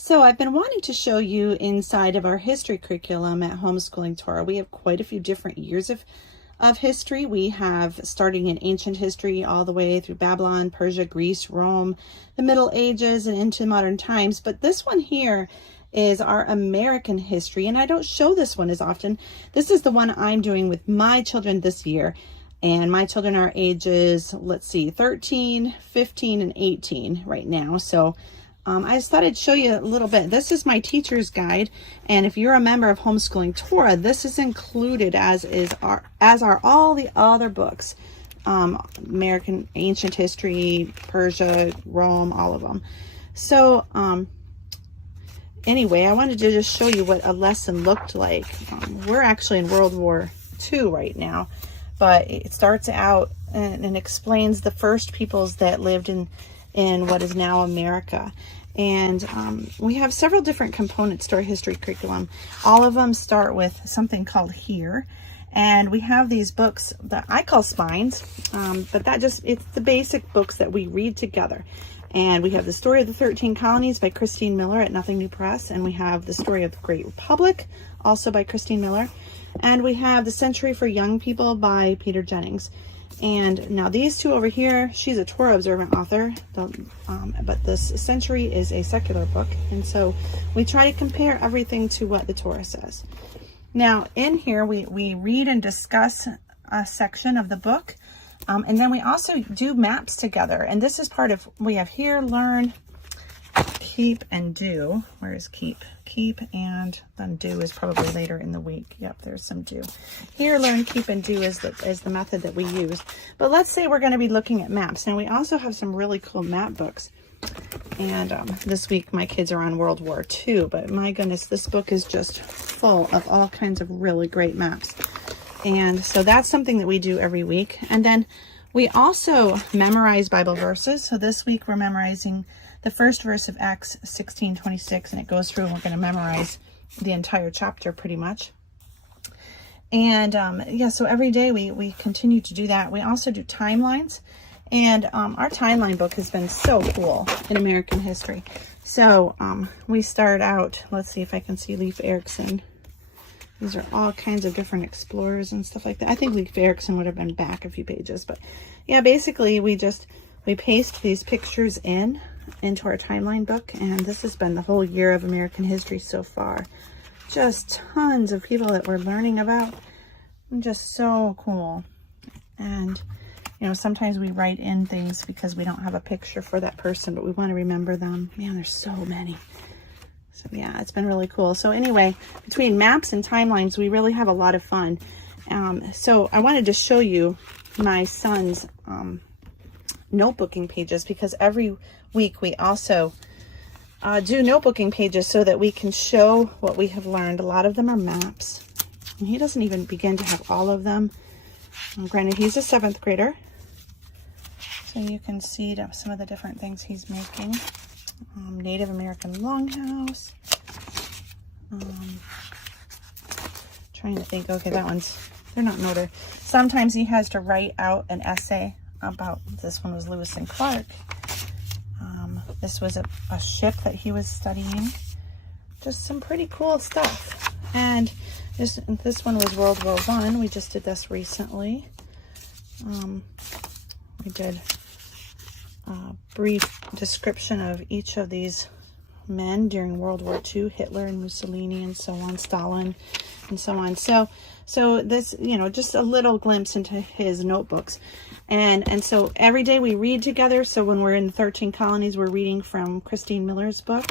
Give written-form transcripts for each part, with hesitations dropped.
So I've been wanting to show you inside of our history curriculum at Homeschooling Torah. We have quite a few different years of history. We have starting in ancient history all the way through Babylon, Persia, Greece, Rome, the Middle Ages, and into modern times. But this one here is our American history, and I don't show this one as often. This is the one I'm doing with my children this year. And my children are ages, 13, 15, and 18 right now. So I just thought I'd show you a little bit. This is my teacher's guide, and if you're a member of Homeschooling Torah, this is included as are all the other books. American ancient history, Persia, Rome, all of them. So anyway, I wanted to just show you what a lesson looked like. We're actually in World War II right now, but it starts out and explains the first peoples that lived in what is now America. And we have several different components to our history curriculum. All of them start with something called Here. And we have these books that I call spines, but it's the basic books that we read together. And we have The Story of the 13 Colonies by Christine Miller at Nothing New Press. And we have The Story of the Great Republic, also by Christine Miller. And we have The Century for Young People by Peter Jennings. And now these two over here, she's a Torah observant author, but this Century is a secular book. And so we try to compare everything to what the Torah says. Now in here, we read and discuss a section of the book. And then we also do maps together. And this is part of, we have Hear, Learn, Keep, and Do. Where is Keep? Keep, and then Do is probably later in the week. Yep, there's some Do. Hear, Learn, Keep, and Do is the method that we use. But let's say we're going to be looking at maps. Now we also have some really cool map books. And this week my kids are on World War II. But my goodness, this book is just full of all kinds of really great maps. And so that's something that we do every week. And then we also memorize Bible verses. So this week we're memorizing the first verse of Acts 16:26, and it goes through, and we're going to memorize the entire chapter pretty much. And yeah, so every day we continue to do that. We also do timelines, and our timeline book has been so cool in American history. So we start out, let's see if I can see Leif Erikson. These are all kinds of different explorers and stuff like that. I think Leif Erikson would have been back a few pages, but yeah, basically we paste these pictures into our timeline book, and this has been the whole year of American history so far. Just tons of people that we're learning about. Just so cool. And sometimes we write in things because we don't have a picture for that person, but we want to remember them. Man, there's so many. So yeah, it's been really cool. So anyway, between maps and timelines, we really have a lot of fun. So I wanted to show you my son's notebooking pages, because every week we also do notebooking pages so that we can show what we have learned. A lot of them are maps, and he doesn't even begin to have all of them. Granted, he's a 7th grader, so you can see some of the different things he's making. Native American Longhouse. Trying to think, okay, they're not in order. Sometimes he has to write out an essay about, this one was Lewis and Clark. This was a ship that he was studying. Just some pretty cool stuff. And this one was World War I. We just did this recently. We did a brief description of each of these men during World War II, Hitler and Mussolini and so on, Stalin and so on. So this, just a little glimpse into his notebooks. And so every day we read together. So when we're in the 13 colonies, we're reading from Christine Miller's book,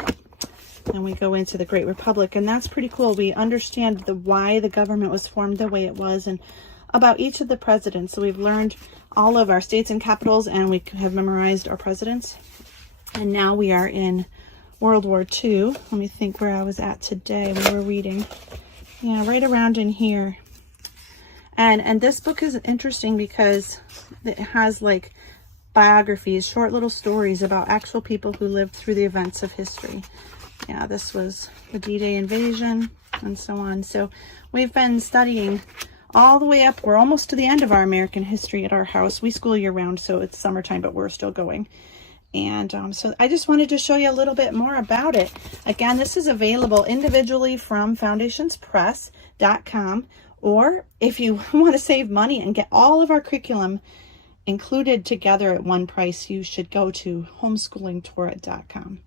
and we go into the Great Republic, and that's pretty cool. We understand why the government was formed the way it was, and about each of the presidents. So we've learned all of our states and capitals, and we have memorized our presidents. And now we are in World War II. Let me think where I was at today. We were reading, yeah, right around in here. And this book is interesting because it has like biographies, short little stories about actual people who lived through the events of history. Yeah, this was the D-Day invasion and so on. So we've been studying all the way up. We're almost to the end of our American history at our house. We school year round, so it's summertime, but we're still going. And so I just wanted to show you a little bit more about it. Again, this is available individually from foundationspress.com, or if you want to save money and get all of our curriculum included together at one price, you should go to homeschoolingtorah.com.